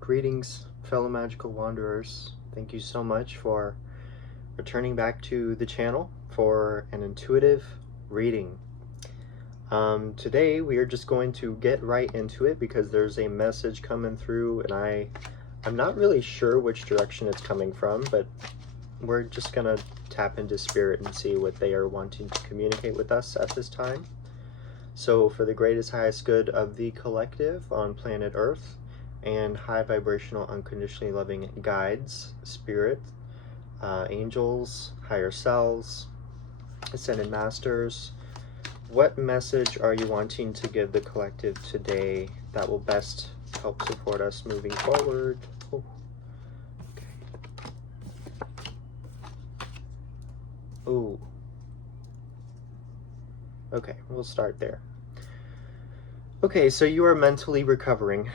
Greetings, fellow magical wanderers. Thank you so much for returning back to the channel for an intuitive reading. Today we are just going to get right into it because there's a message coming through and I'm not really sure which direction it's coming from, but we're just gonna tap into spirit and see what they are wanting to communicate with us at this time. So for the greatest, highest good of the collective on planet Earth, and high vibrational, unconditionally loving guides, spirit, angels, higher selves, ascended masters, what message are you wanting to give the collective today that will best help support us moving forward? Oh, okay. Ooh. Okay, we'll start there. Okay, so you are mentally recovering.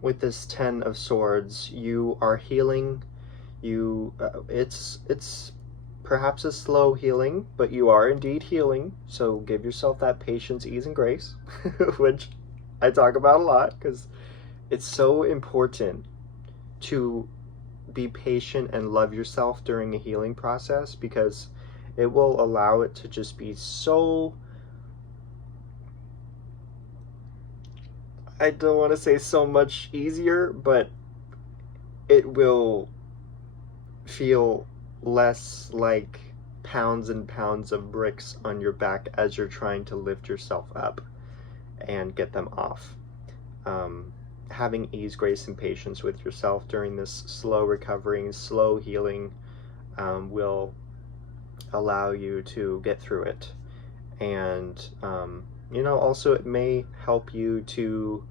With this 10 of Swords, you are healing. It's perhaps a slow healing, but you are indeed healing. So give yourself that patience, ease, and grace, which I talk about a lot because it's so important to be patient and love yourself during a healing process, because it will allow it to just be so, I don't want to say so much easier, but it will feel less like pounds and pounds of bricks on your back as you're trying to lift yourself up and get them off. Having ease, grace, and patience with yourself during this slow recovering, slow healing will allow you to get through it. And also it may help you to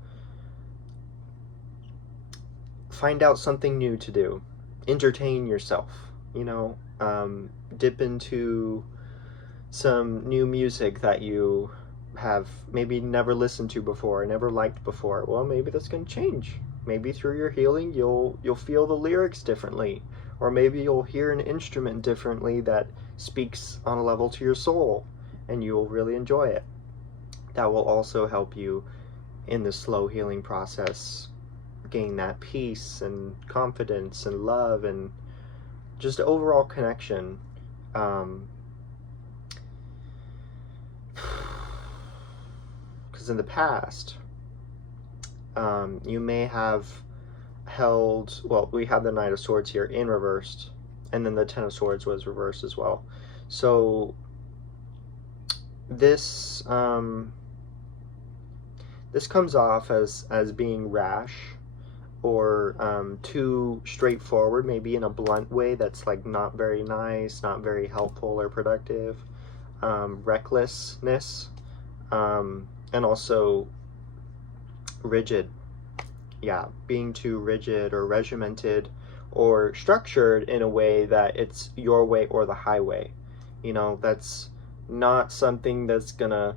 find out something new to do, entertain yourself, dip into some new music that you have maybe never listened to before, never liked before. Well, maybe that's going to change. Maybe through your healing you'll feel the lyrics differently, or maybe you'll hear an instrument differently that speaks on a level to your soul and you'll really enjoy it. That will also help you in the slow healing process gain that peace and confidence and love and just overall connection. Because in the past, you may have held, well, we have the Knight of Swords here in reversed, and then the Ten of Swords was reversed as well. So this this comes off as being rash, or too straightforward, maybe in a blunt way that's like not very nice, not very helpful or productive. Recklessness, and also rigid. Yeah, being too rigid or regimented or structured in a way that it's your way or the highway. That's not something that's gonna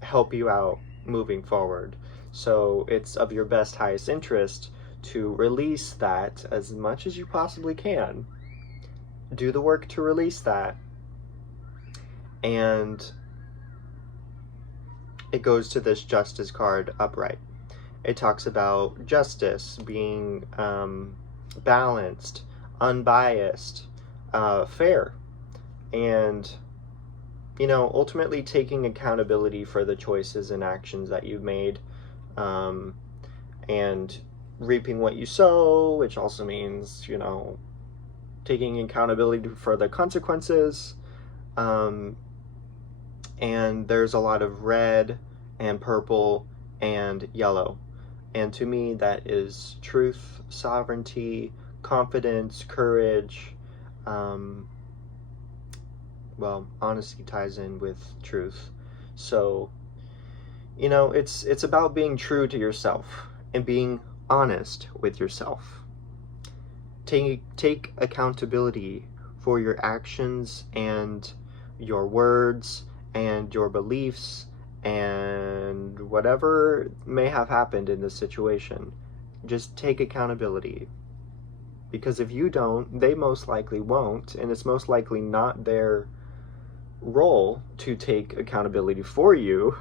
help you out moving forward. So it's of your best, highest interest to release that as much as you possibly can. Do the work to release that. And it goes to this Justice card upright. It talks about justice being balanced, unbiased, fair, and ultimately taking accountability for the choices and actions that you've made, and reaping what you sow, which also means taking accountability for the consequences. And there's a lot of red and purple and yellow, and to me that is truth, sovereignty, confidence, courage. Well, honesty ties in with truth. So it's about being true to yourself and being honest with yourself. Take accountability for your actions and your words and your beliefs and whatever may have happened in this situation. Just take accountability, because if you don't, they most likely won't, and it's most likely not their role to take accountability for you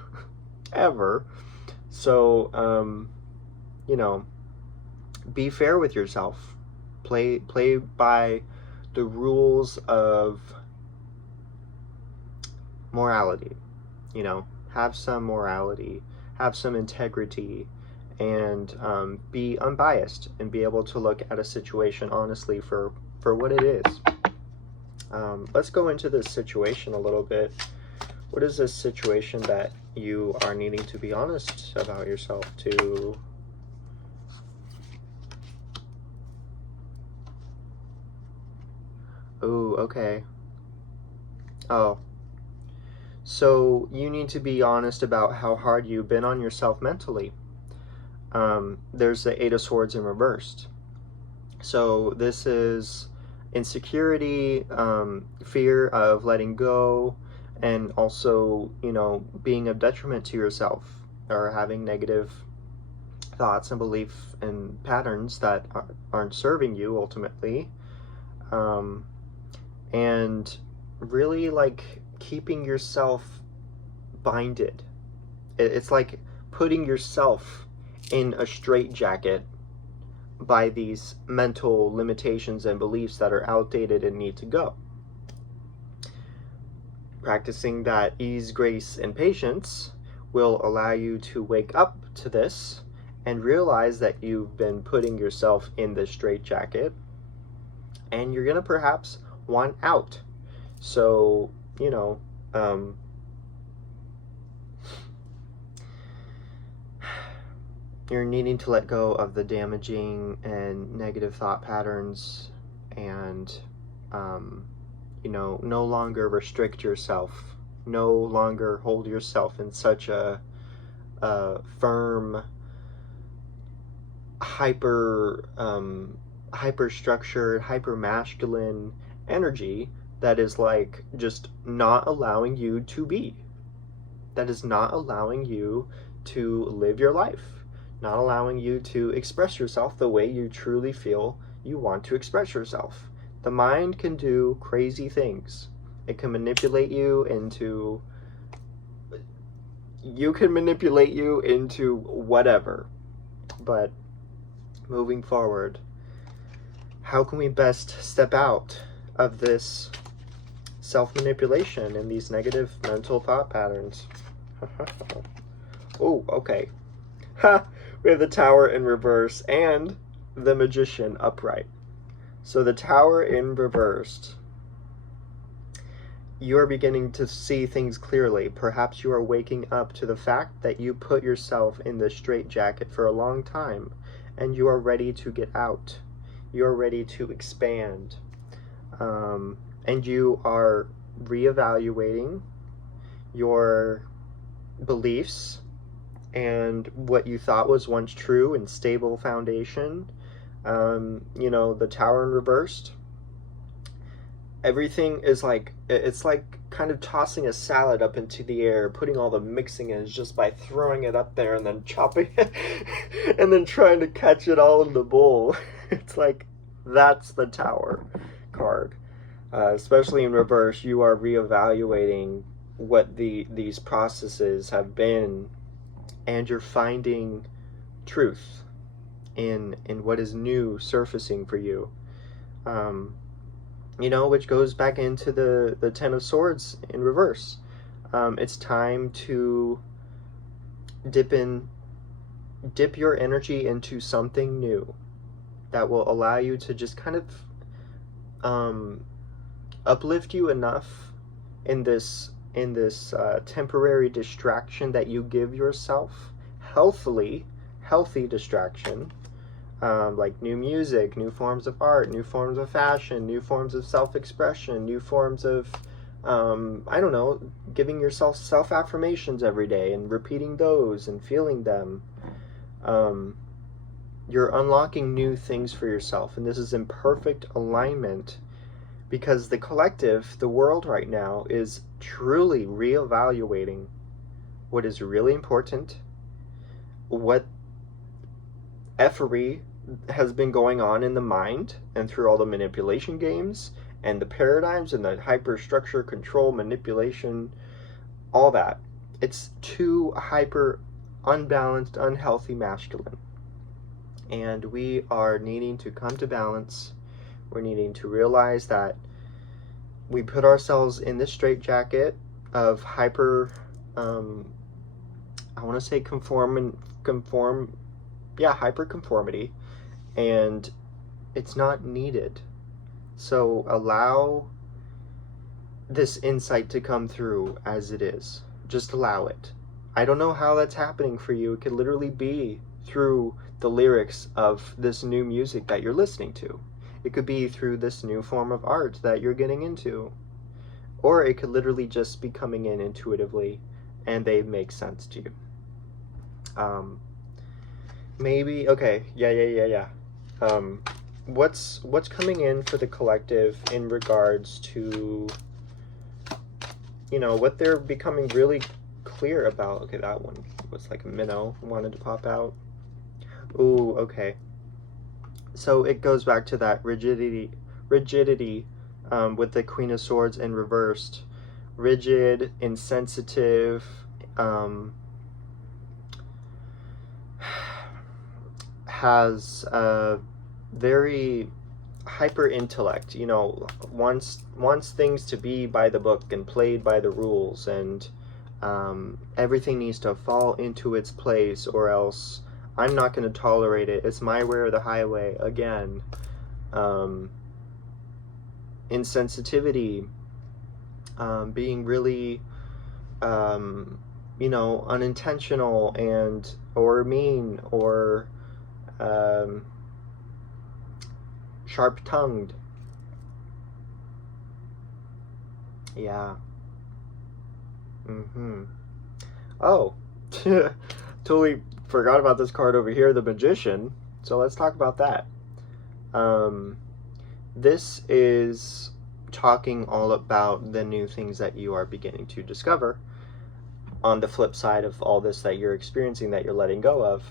ever. So be fair with yourself. Play by the rules of morality. You know, have some morality, have some integrity, and be unbiased and be able to look at a situation honestly for what it is. Let's go into this situation a little bit. What is this situation that you are needing to be honest about yourself to? Oh, okay. Oh. So you need to be honest about how hard you've been on yourself mentally. There's the Eight of Swords in reversed. So this is insecurity, fear of letting go, and also, you know, being a detriment to yourself or having negative thoughts and beliefs and patterns that aren't serving you ultimately. And really like keeping yourself binded. It's like putting yourself in a straitjacket by these mental limitations and beliefs that are outdated and need to go. Practicing that ease, grace, and patience will allow you to wake up to this and realize that you've been putting yourself in this straitjacket and you're going to perhaps want out. So, you know, you're needing to let go of the damaging and negative thought patterns and, you know, no longer restrict yourself, no longer hold yourself in such a firm, hyper structured, hyper masculine energy that is like just not allowing you to be. That is not allowing you to live your life, not allowing you to express yourself the way you truly feel you want to express yourself. The mind can do crazy things. It can manipulate you into whatever. But moving forward, how can we best step out of this self-manipulation and these negative mental thought patterns? Oh, okay. We have the Tower in reverse and the Magician upright. So the Tower in reversed, you are beginning to see things clearly. Perhaps you are waking up to the fact that you put yourself in this straitjacket for a long time and you are ready to get out. You are ready to expand. And you are reevaluating your beliefs and what you thought was once true and stable foundation. You know, the Tower in reversed, everything is like, it's like kind of tossing a salad up into the air, putting all the mixing in just by throwing it up there and then chopping it and then trying to catch it all in the bowl. It's like, that's the Tower card. Especially in reverse, you are reevaluating what these processes have been, and you're finding truth in what is new surfacing for you. You know, which goes back into the Ten of Swords in reverse. It's time to dip your energy into something new that will allow you to just kind of uplift you enough in this temporary distraction that you give yourself, healthy distraction, like new music, new forms of art, new forms of fashion, new forms of self-expression, new forms of I don't know, giving yourself self-affirmations every day and repeating those and feeling them. You're unlocking new things for yourself, and this is in perfect alignment because the collective, the world right now, is truly reevaluating what is really important, what effery has been going on in the mind and through all the manipulation games and the paradigms and the hyperstructure, control, manipulation, all that. It's too hyper, unbalanced, unhealthy masculine. And we are needing to come to balance. We're needing to realize that we put ourselves in this straitjacket of hyper, I want to say hyperconformity, and it's not needed. So allow this insight to come through as it is. Just allow it. I don't know how that's happening for you. It could literally be through the lyrics of this new music that you're listening to. It could be through this new form of art that you're getting into. Or it could literally just be coming in intuitively and they make sense to you. Maybe, okay, yeah. What's coming in for the collective in regards to, you know, what they're becoming really clear about? Okay, that one was like a minnow wanted to pop out. Ooh, okay. So it goes back to that rigidity with the Queen of Swords in reversed. Rigid, insensitive, has a very hyper intellect, you know, wants things to be by the book and played by the rules, and everything needs to fall into its place or else I'm not going to tolerate it. It's my way or the highway again. Insensitivity, being really, you know, unintentional and or mean or sharp-tongued. Yeah. Oh, totally forgot about this card over here, the Magician. So let's talk about that. This is talking all about the new things that you are beginning to discover on the flip side of all this that you're experiencing, that you're letting go of.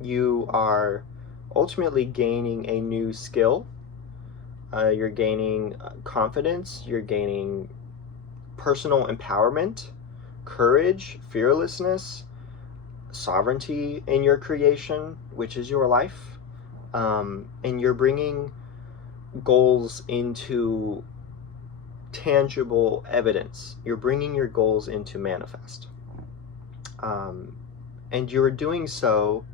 You are ultimately gaining a new skill. You're gaining confidence. You're gaining personal empowerment, courage, fearlessness, sovereignty in your creation, which is your life. And you're bringing goals into tangible evidence. You're bringing your goals into manifest. And you're doing so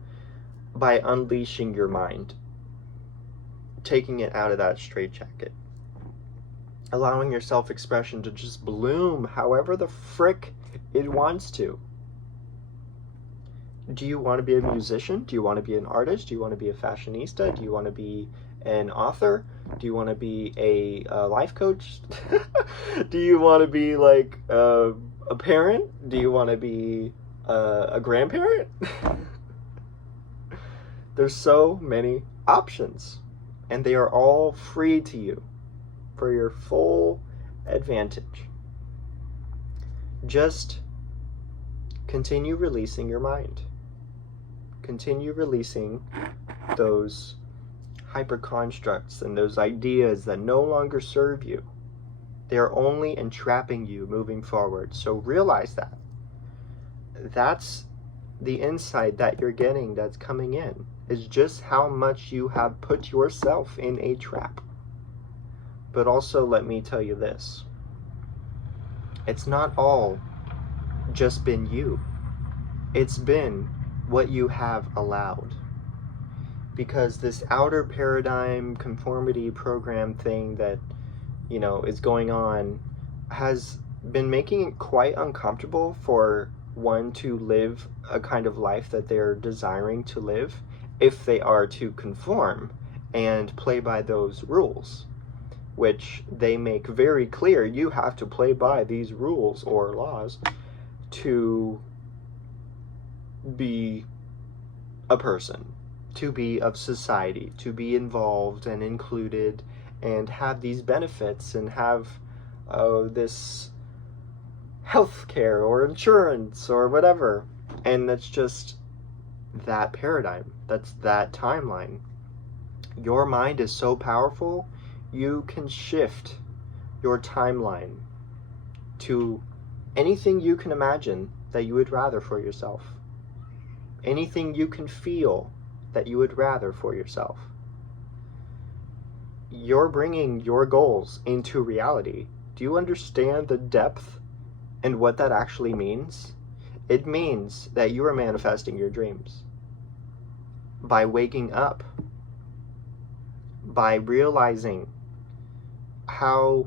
by unleashing your mind, taking it out of that straitjacket, allowing your self-expression to just bloom however the frick it wants to. Do you want to be a musician? Do you want to be an artist? Do you want to be a fashionista? Do you want to be an author? Do you want to be a life coach? Do you want to be like a parent? Do you want to be a grandparent? There's so many options, and they are all free to you for your full advantage. Just continue releasing your mind. Continue releasing those hyperconstructs and those ideas that no longer serve you. They are only entrapping you moving forward. So realize that. That's the insight that you're getting that's coming in, is just how much you have put yourself in a trap. But also, let me tell you this. It's not all just been you. It's been what you have allowed. Because this outer paradigm conformity program thing that, you know, is going on has been making it quite uncomfortable for one to live a kind of life that they're desiring to live, if they are to conform and play by those rules, which they make very clear. You have to play by these rules or laws to be a person, to be of society, to be involved and included and have these benefits and have this health care or insurance or whatever. And that's just that paradigm. That's that timeline. Your mind is so powerful, you can shift your timeline to anything you can imagine that you would rather for yourself. anything you can feel that you would rather for yourself. You're bringing your goals into reality. Do you understand the depth and what that actually means? It means that you are manifesting your dreams by waking up, by realizing how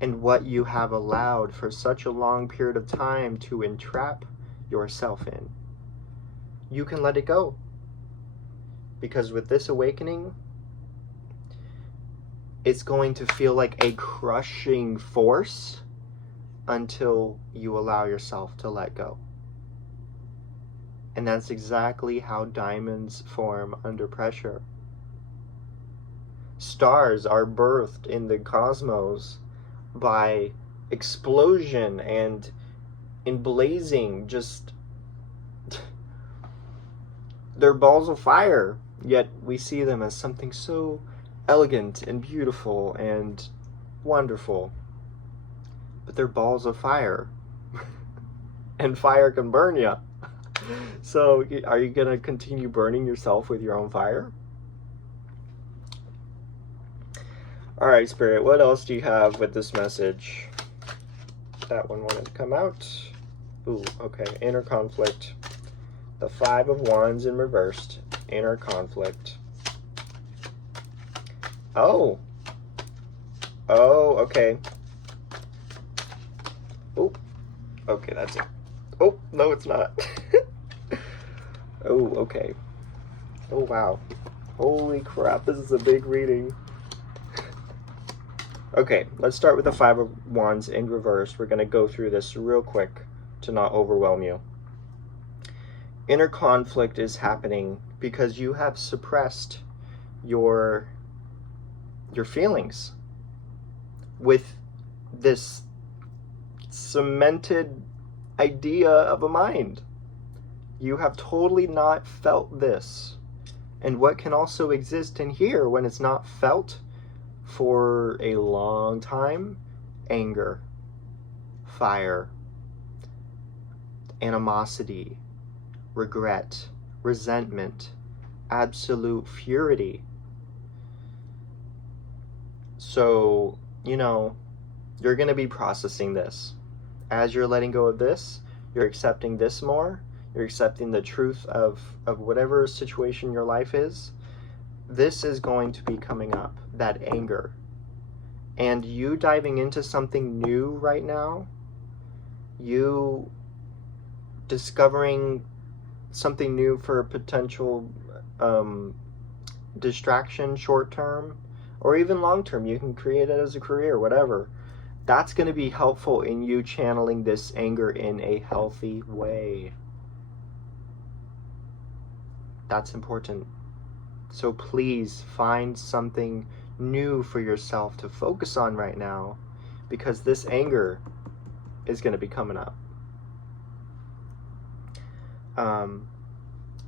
and what you have allowed for such a long period of time to entrap yourself in. You can let it go. Because with this awakening, it's going to feel like a crushing force until you allow yourself to let go. And that's exactly how diamonds form under pressure. Stars are birthed in the cosmos by explosion and in blazing, just they're balls of fire, yet we see them as something so elegant and beautiful and wonderful. But they're balls of fire. And fire can burn you. So are you going to continue burning yourself with your own fire? All right, Spirit, what else do you have with this message? That one wanted to come out. Ooh, okay, inner conflict. The 5 of Wands in reversed. Inner conflict. Oh. Oh, okay. Oh. Okay, that's it. Oh, no, it's not. Oh, okay. Oh, wow. Holy crap, this is a big reading. Okay, let's start with the 5 of Wands in reverse. We're going to go through this real quick to not overwhelm you. Inner conflict is happening because you have suppressed your feelings with this cemented idea of a mind. You have totally not felt this. And what can also exist in here when it's not felt for a long time? Anger, fire, animosity, regret, resentment, absolute fury. So, you know, you're going to be processing this. As you're letting go of this, you're accepting this more. You're accepting the truth of whatever situation your life is. This is going to be coming up, that anger. And you diving into something new right now, you discovering something new for a potential distraction, short term, or even long term. You can create it as a career, whatever. That's going to be helpful in you channeling this anger in a healthy way. That's important. So please find something new for yourself to focus on right now, because this anger is going to be coming up.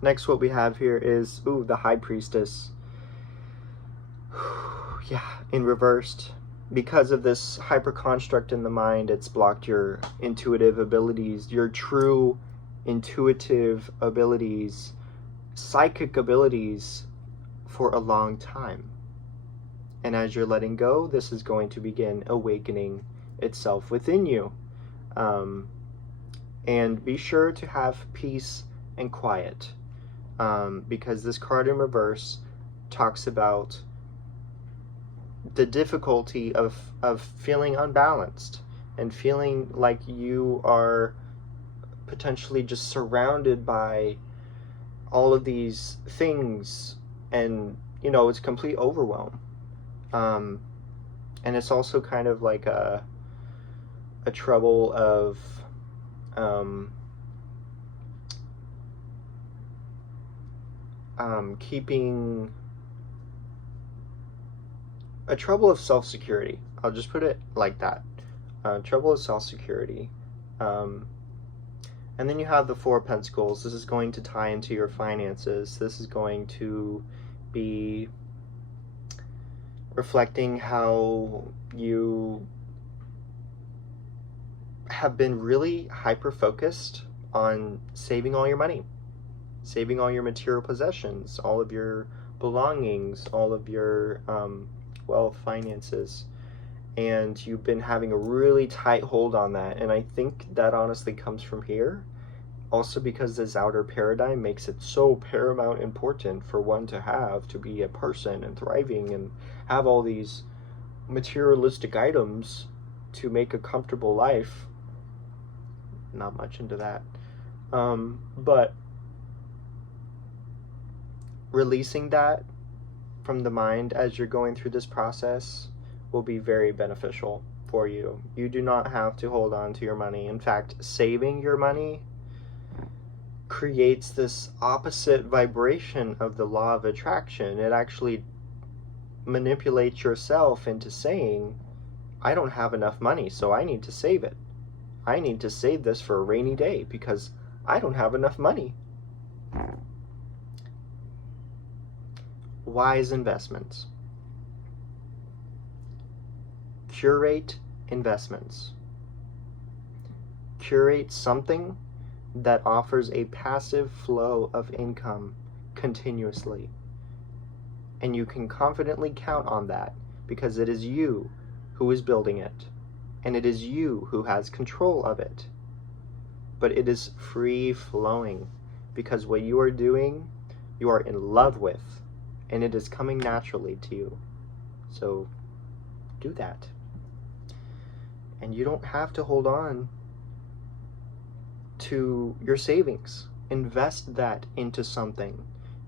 Next, what we have here is, the High Priestess. Yeah, in reversed. Because of this hyper construct in the mind, it's blocked your intuitive abilities, your true intuitive abilities, psychic abilities for a long time. And as you're letting go, this is going to begin awakening itself within you. And be sure to have peace and quiet, because this card in reverse talks about the difficulty of feeling unbalanced and feeling like you are potentially just surrounded by all of these things, and it's complete overwhelm. And it's also kind of like a trouble of keeping a trouble of self-security. I'll just put it like that. Trouble of self-security. And then you have the 4 of Pentacles. This is going to tie into your finances. This is going to be reflecting how you have been really hyper-focused on saving all your money. saving all your material possessions, all of your belongings, all of your wealth, finances, and you've been having a really tight hold on that. And I think that honestly comes from here. Also because this outer paradigm makes it so paramount important for one to have, to be a person and thriving and have all these materialistic items to make a comfortable life. Not much into that. But releasing that from the mind as you're going through this process will be very beneficial for you. You do not have to hold on to your money. In fact, saving your money creates this opposite vibration of the law of attraction. It actually manipulates yourself into saying, I don't have enough money, so I need to save it. I need to save this for a rainy day because I don't have enough money. Wise investments. Curate investments. Curate something that offers a passive flow of income continuously. And you can confidently count on that because it is you who is building it. And it is you who has control of it. But it is free flowing because what you are doing, you are in love with, and it is coming naturally to you. So do that. And you don't have to hold on to your savings. Invest that into something.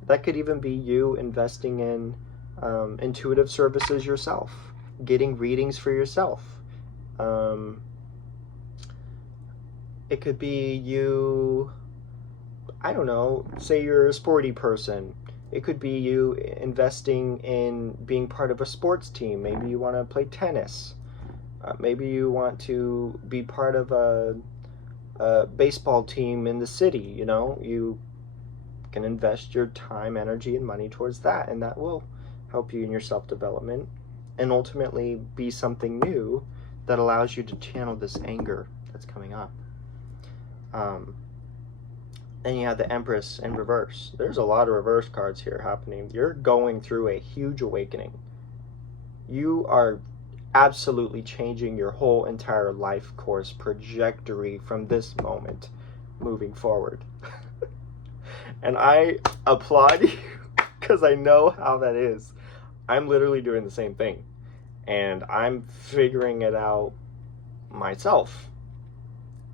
That could even be you investing in intuitive services yourself, getting readings for yourself. It could be you, I don't know, say you're a sporty person. It could be you investing in being part of a sports team. Maybe you want to play tennis. Maybe you want to be part of a baseball team in the city. You know, you can invest your time, energy, and money towards that, and that will help you in your self-development and ultimately be something new that allows you to channel this anger that's coming up. And you have the Empress in reverse. There's a lot of reverse cards here happening. You're going through a huge awakening. You are absolutely changing your whole entire life course trajectory from this moment moving forward. And I applaud you because I know how that is. I'm literally doing the same thing. And I'm figuring it out myself.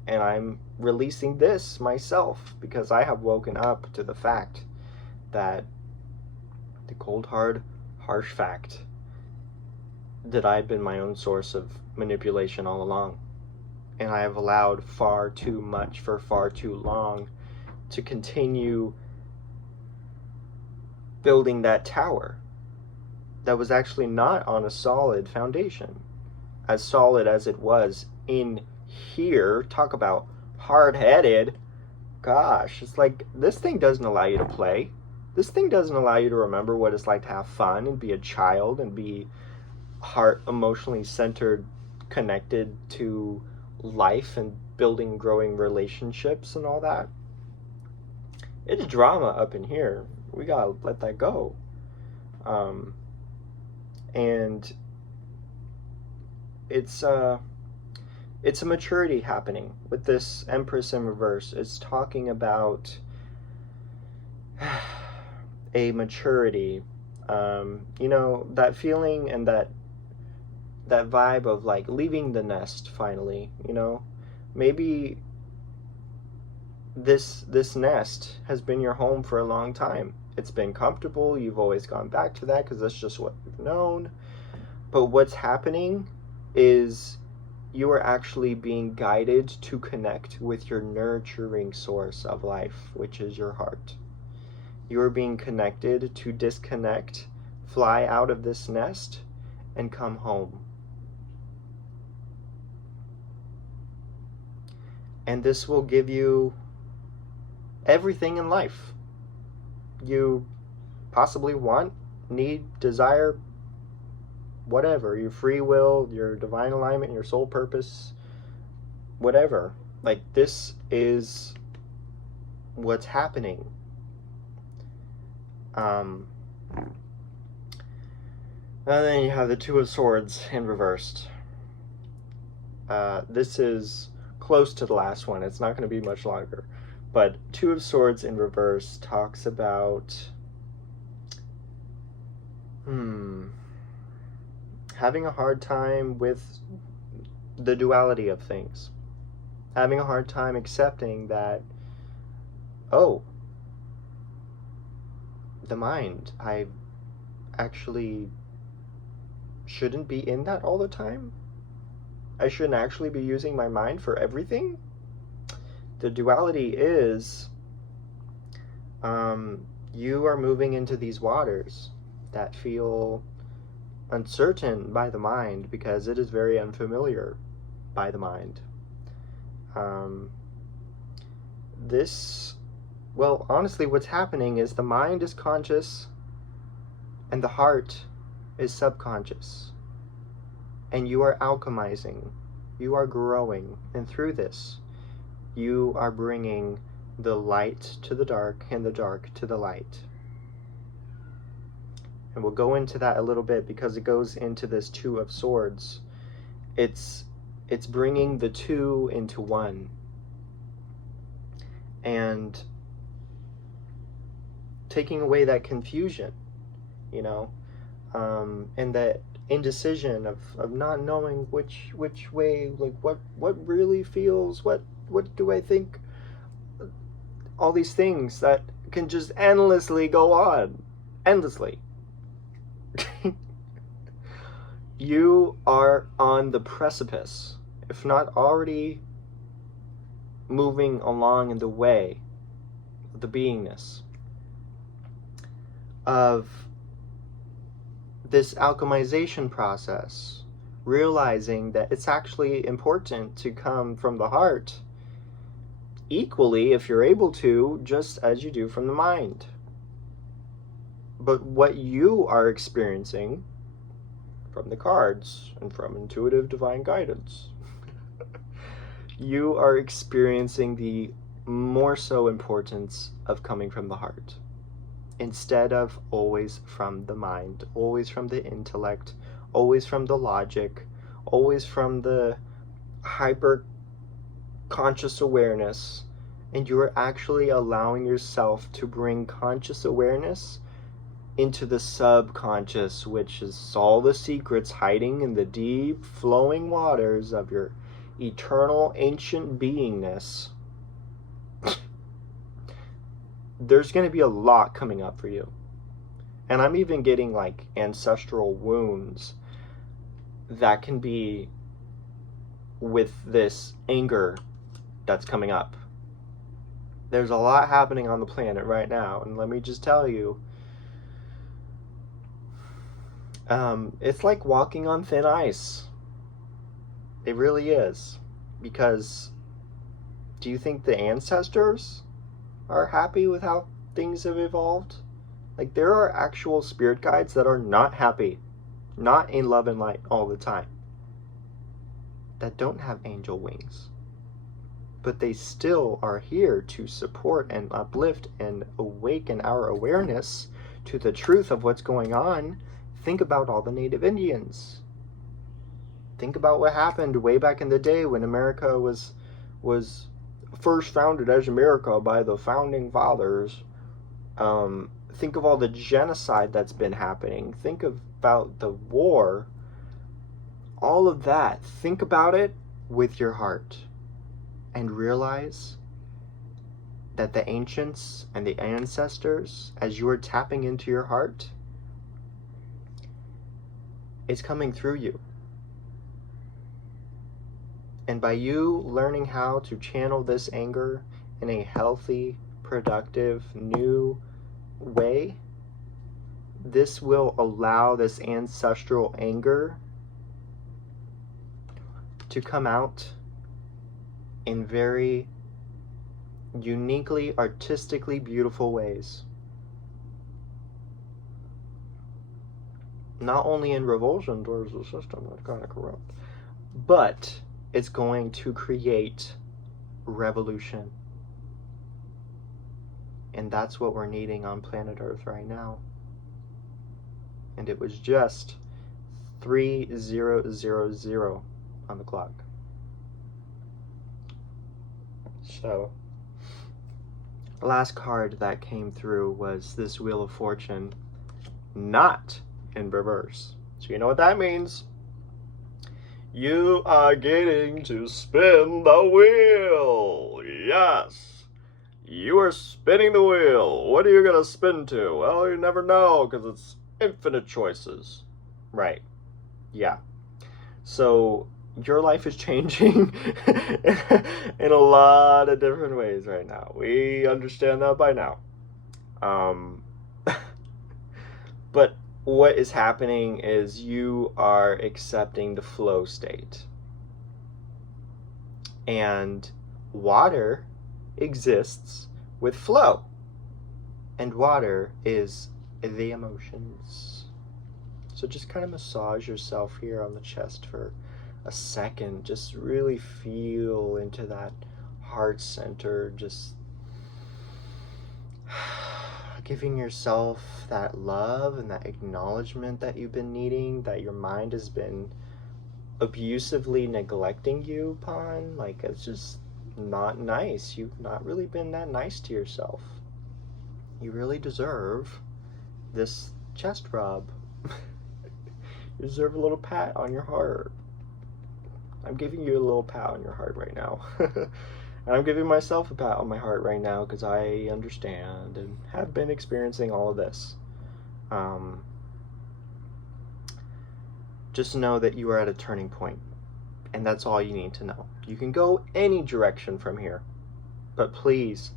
And I'm releasing this myself because I have woken up to the fact that the cold, hard, harsh fact that I've been my own source of manipulation all along. And I have allowed far too much for far too long to continue building that tower that was actually not on a solid foundation. As solid as it was in here, talk about hard-headed. Gosh, it's like this thing doesn't allow you to play. This thing doesn't allow you to remember what it's like to have fun and be a child and be heart emotionally centered, connected to life and building, growing relationships and all that. It's drama up in here. We gotta let that go. And it's a maturity happening with this Empress in reverse. It's talking about a maturity, you know, that feeling and that vibe of like leaving the nest finally. You know, maybe this nest has been your home for a long time. It's been comfortable. You've always gone back to that because that's just what you've known. But what's happening is you are actually being guided to connect with your nurturing source of life, which is your heart. You are being connected to disconnect, fly out of this nest, and come home. And this will give you everything in life you possibly want, need, desire, whatever, your free will, your divine alignment, your soul purpose, whatever. Like, this is what's happening. And then you have the Two of Swords in reversed. This is close to the last one. It's not going to be much longer. But Two of Swords in reverse talks about having a hard time with the duality of things. Having a hard time accepting that, oh, the mind, I actually shouldn't be in that all the time. I shouldn't actually be using my mind for everything. The duality is you are moving into these waters that feel uncertain by the mind because it is very unfamiliar by the mind. Well, honestly, what's happening is the mind is conscious and the heart is subconscious. And you are alchemizing, you are growing, and through this, you are bringing the light to the dark and the dark to the light. And we'll go into that a little bit because it goes into this Two of Swords. It's bringing the two into one. And taking away that confusion, you know, and that indecision of not knowing which way, like what really feels, what do I think, all these things that can just endlessly go on, endlessly. You are on the precipice, if not already moving along in the way of the beingness of this alchemization process, realizing that it's actually important to come from the heart equally, if you're able to, just as you do from the mind. But what you are experiencing from the cards and from intuitive divine guidance, you are experiencing the more so importance of coming from the heart, instead of always from the mind, always from the intellect, always from the logic, always from the hyper conscious awareness. And you are actually allowing yourself to bring conscious awareness into the subconscious, which is all the secrets hiding in the deep flowing waters of your eternal ancient beingness. There's going to be a lot coming up for you. And I'm even getting like ancestral wounds that can be with this anger that's coming up. There's a lot happening on the planet right now, and let me just tell you, it's like walking on thin ice. It really is. Because do you think the ancestors are happy with how things have evolved? Like, there are actual spirit guides that are not happy, not in love and light all the time, that don't have angel wings. But they still are here to support and uplift and awaken our awareness to the truth of what's going on. Think about all the Native Indians. Think about what happened way back in the day when America was first founded as America by the founding fathers. Think of all the genocide that's been happening. Think about the war. All of that. Think about it with your heart. And realize that the ancients and the ancestors, as you are tapping into your heart, it's coming through you. And by you learning how to channel this anger in a healthy, productive, new way, this will allow this ancestral anger to come out in very uniquely, artistically beautiful ways. Not only in revulsion towards the system that's kind of corrupt, but it's going to create revolution And that's what we're needing on planet Earth right now. And it was just 3000 on the clock. So, the last card that came through was this Wheel of Fortune, not in reverse. So you know what that means. You are getting to spin the wheel. Yes. You are spinning the wheel. What are you going to spin to? Well, you never know because it's infinite choices. Right. Yeah. So your life is changing in a lot of different ways right now. We understand that by now. But what is happening is you are accepting the flow state. And water exists with flow. And water is the emotions. So just kind of massage yourself here on the chest for a second. Just really feel into that heart center. Just giving yourself that love and that acknowledgement that you've been needing, that your mind has been abusively neglecting you upon. Like, it's just not nice. You've not really been that nice to yourself. You really deserve this chest rub. You deserve a little pat on your heart. I'm giving you a little pat on your heart right now. And I'm giving myself a pat on my heart right now because I understand and have been experiencing all of this. Just know that you are at a turning point, and that's all you need to know. You can go any direction from here, but please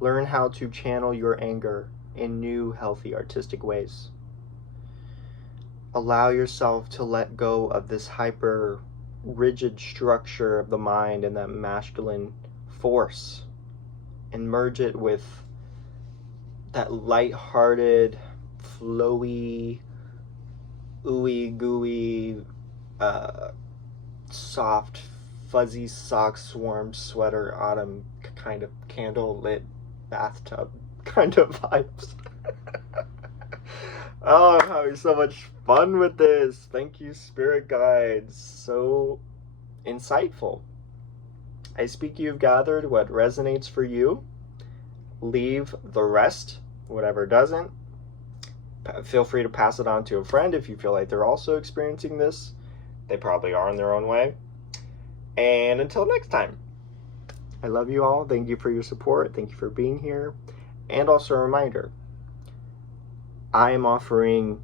learn how to channel your anger in new, healthy, artistic ways. Allow yourself to let go of this hyper rigid structure of the mind and that masculine force, and merge it with that light-hearted, flowy, ooey gooey, soft, fuzzy sock swarm sweater autumn kind of candle-lit bathtub kind of vibes. Oh, I'm having so much fun with this. Thank you, spirit guides. So insightful. I speak you've gathered what resonates for you. Leave the rest, whatever doesn't. Feel free to pass it on to a friend if you feel like they're also experiencing this. They probably are in their own way. And until next time, I love you all. Thank you for your support. Thank you for being here. And also a reminder, I am offering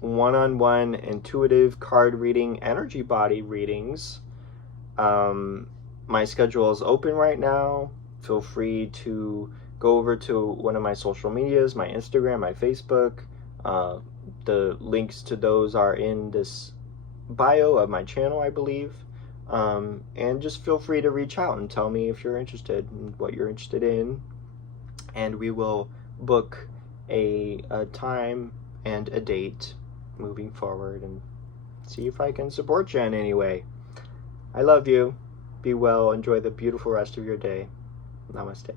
one-on-one intuitive card reading, energy body readings. My schedule is open right now. Feel free to go over to one of my social medias, my Instagram, my Facebook. The links to those are in this bio of my channel, I believe. And just feel free to reach out and tell me if you're interested in what you're interested in. And we will book a time and a date moving forward and see if I can support you in any way. I love you. Be well. Enjoy the beautiful rest of your day. Namaste.